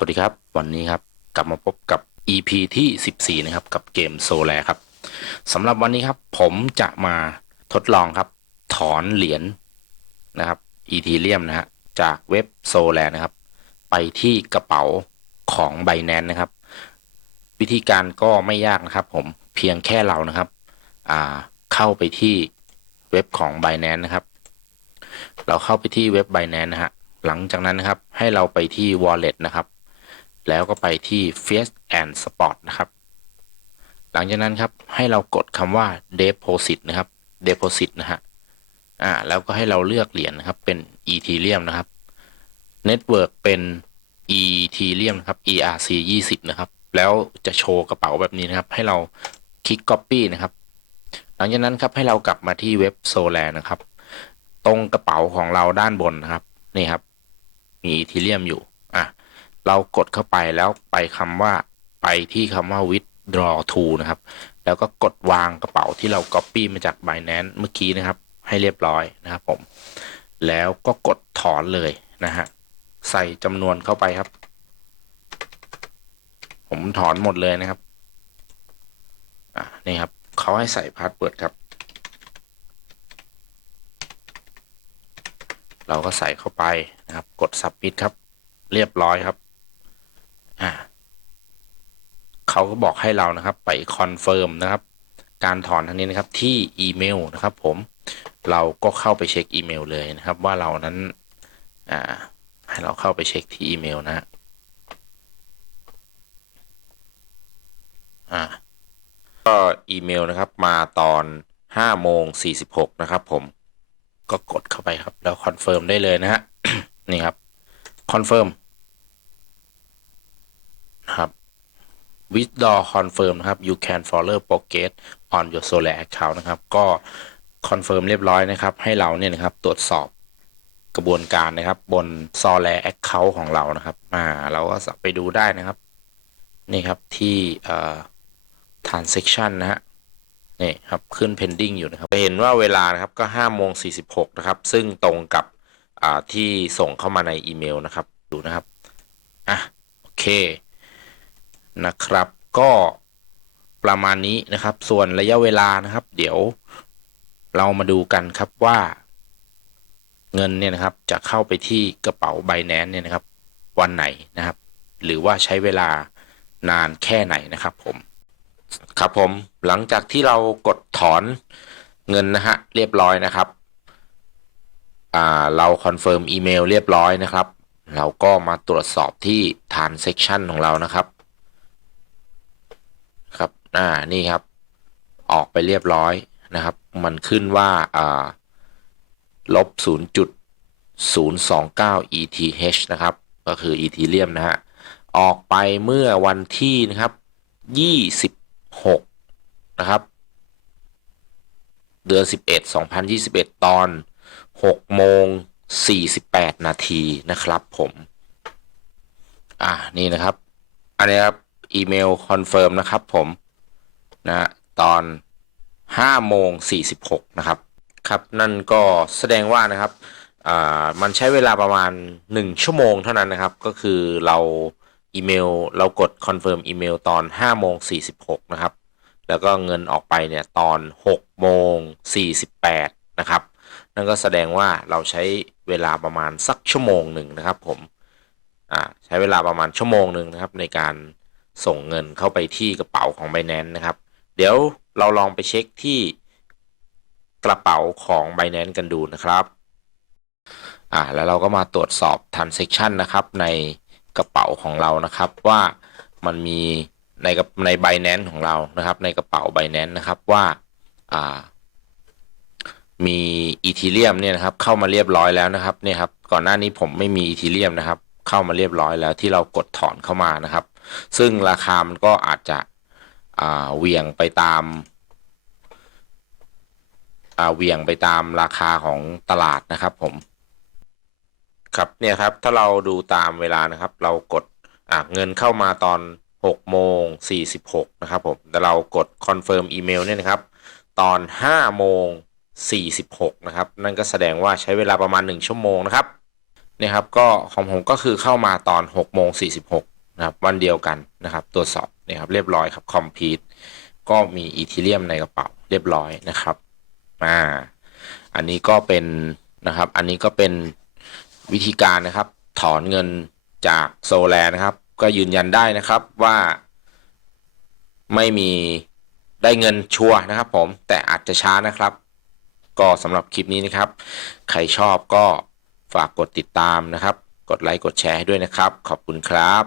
สวัสดีครับ วันนี้ครับกลับมาพบกับ EP ที่ 14 นะครับ กับเกมโซแลครับสำหรับวันนี้ครับผมจะมาทดลองครับ ถอนเหรียญนะครับอีทีเรียมนะฮะจากเว็บโซแลนะครับ ไปที่กระเป๋าของ b บ n a n c e นะครับ วิธีการก็ไม่ยากนะครับ ผมเพียงแค่เรานะครับอ่าเข้าไปที่เว็บของ b บ n a n c e นะครับ เราเข้าไปที่เว็บ b บ n a n c e นะฮะหลังจากนั้นนะครับให้เราไปที่ wallet นะครับ แล้วก็ไปที่ f a c e and Spot นะครับ หลังจากนั้นครับให้เรากดคำว่า deposit นะครับ deposit นะฮะอ่าแล้วก็ให้เราเลือกเหรียญนะครับเป็น Ethereum นะครับ Network เป็น Ethereum นะครับ ERC 20 นะครับ แล้วจะโชว์กระเป๋าแบบนี้นะครับ ให้เราคลิก Copy นะครับ หลังจากนั้นครับให้เรากลับมาที่เว็บ Solar นะครับ ตรงกระเป๋าของเราด้านบนนะครับนี่ครับ มี Ethereum อยู่ เรากดเข้าไปแล้วไปคำว่าไปที่คำว่า withdraw to นะครับ แล้วก็กดวางกระเป๋าที่เรา copy มาจาก Binance เมื่อกี้นะครับ ให้เรียบร้อยนะครับผม แล้วก็กดถอนเลยนะฮะ ใส่จำนวนเข้าไปครับ ผมถอนหมดเลยนะครับ อ่านี่ครับเขาให้ใส่พาสเวิร์ดครับ เราก็ใส่เข้าไปนะครับ กด submit ครับ เรียบร้อยครับ อ่าเขาก็บอกให้เรานะครับ ไปคอนเฟิร์มนะครับ การถอนทั้งนี้นะครับที่อีเมลนะครับ ผมเราก็เข้าไปเช็คอีเมลเลยนะครับ ว่าเรานั้นอ่าให้เราเข้าไปเช็คที่อีเมลนะฮะอ่าก็อีเมลนะครับมาตอน5โมง46นะครับ ผมก็กดเข้าไปครับ แล้วคอนเฟิร์มได้เลยนะฮะนี่ครับคอนเฟิร์ม นะครับ withdraw confirm นะครับ you can follow progress on your solar account นะครับ ก็คอนเฟิร์มเรียบร้อยนะครับ ให้เราเนี่ยนะครับตรวจสอบกระบวนการนะครับบน solar account ของเรานะครับอ่าเราก็ไปดูได้นะครับ นี่ครับที่เอ่อ transaction นะฮะนี่ครับขึ้น pending อยู่นะครับจะเห็นว่าเวลานะครับก็5โมง46นะครับ ซึ่งตรงกับอ่าที่ส่งเข้ามาในอีเมลนะครับ ดูนะครับ อะ โอเค นะครับ ก็ประมาณนี้นะครับ ส่วนระยะเวลานะครับ เดี๋ยวเรามาดูกันครับว่า เงินเนี่ยนะครับจะเข้าไปที่กระเป๋า b บ n a n c e เนี่ยนะครับ วันไหนนะครับ หรือว่าใช้เวลานานแค่ไหนนะครับผม ครับผมหลังจากที่เรากดถอนเงินนะฮะเรียบร้อยนะครับอ่าเราคอนเฟิร์มอีเมลเรียบร้อยนะครับ เราก็มาตรวจสอบที่ transaction ของเรานะครับ อ่านี่ครับ ออกไปเรียบร้อยนะครับ มันขึ้นว่าอ่าลบ 0.029 ETH นะครับ ก็คือ Ethereum นะฮะ ออกไปเมื่อวันที่นะครับ 26 นะครับ เดือน 11 2021 ตอน 6 โมง 48 นาทีนะครับผม อ่านี่นะครับ อันนี้ครับ อีเมลคอนเฟิร์มนะครับผม นะตอน5โมง46นะครับครับนั่นก็แสดงว่านะครับอ่ามันใช้เวลาประมาณ 1 ชั่วโมงเท่านั้นนะครับ ก็คือเราอีเมลเรากดคอนเฟิร์มอีเมลตอน5โมง46นะครับ แล้วก็เงินออกไปเนี่ยตอน6โมง48นะครับ นั่นก็แสดงว่าเราใช้เวลาประมาณสักชั่วโมงหนึ่งนะครับผมอ่าใช้เวลาประมาณชั่วโมงหนึ่งนะครับ ในการส่งเงินเข้าไปที่กระเป๋าของ Binance นะครับ เดี๋ยวเราลองไปเช็คที่กระเป๋าของ Binance กันดูนะครับ อ่าแล้วเราก็มาตรวจสอบ transaction นะครับ ในกระเป๋าของเรานะครับว่ามันมีในกับใน Binance ของเรานะครับ ในกระเป๋า Binance นะครับว่าอ่ามี Ethereum เนี่ยนะครับเข้ามาเรียบร้อยแล้วนะครับเนี่ยครับก่อนหน้านี้ผมไม่มี Ethereum นะครับ เข้ามาเรียบร้อยแล้วที่เรากดถอนเข้ามานะครับ ซึ่งราคามันก็อาจจะ อ่าเหวี่ยงไปตามอ่าเหวี่ยงไปตามราคาของตลาดนะครับผม ครับเนี่ยครับถ้าเราดูตามเวลานะครับ เรากดอ่าเงินเข้ามาตอน6โมง46นะครับผมแต่เรากดคอนเฟิร์มอีเมลเนี่ยนะครับ ตอน5โมง46นะครับ นั่นก็แสดงว่าใช้เวลาประมาณ 1 ชั่วโมงนะครับเนี่ยครับก็ของผมก็คือเข้ามาตอน6โมง46นะครับ วันเดียวกันนะครับ ตรวจสอบ นี่ยครับเรียบร้อยครับคอมพิวก็มีอีทีเรียมในกระเป๋าเรียบร้อยนะครับอ่าอันนี้ก็เป็นนะครับ อันนี้ก็เป็นวิธีการนะครับ ถอนเงินจากโซแลนะครับ ก็ยืนยันได้นะครับว่า ไม่มีได้เงินชัวนะครับผมแต่อาจจะช้านะครับ ก็สำหรับคลิปนี้นะครับ ใครชอบก็ฝากกดติดตามนะครับ กดไลค์กดแชร์ให้ด้วยนะครับ ขอบคุณครับ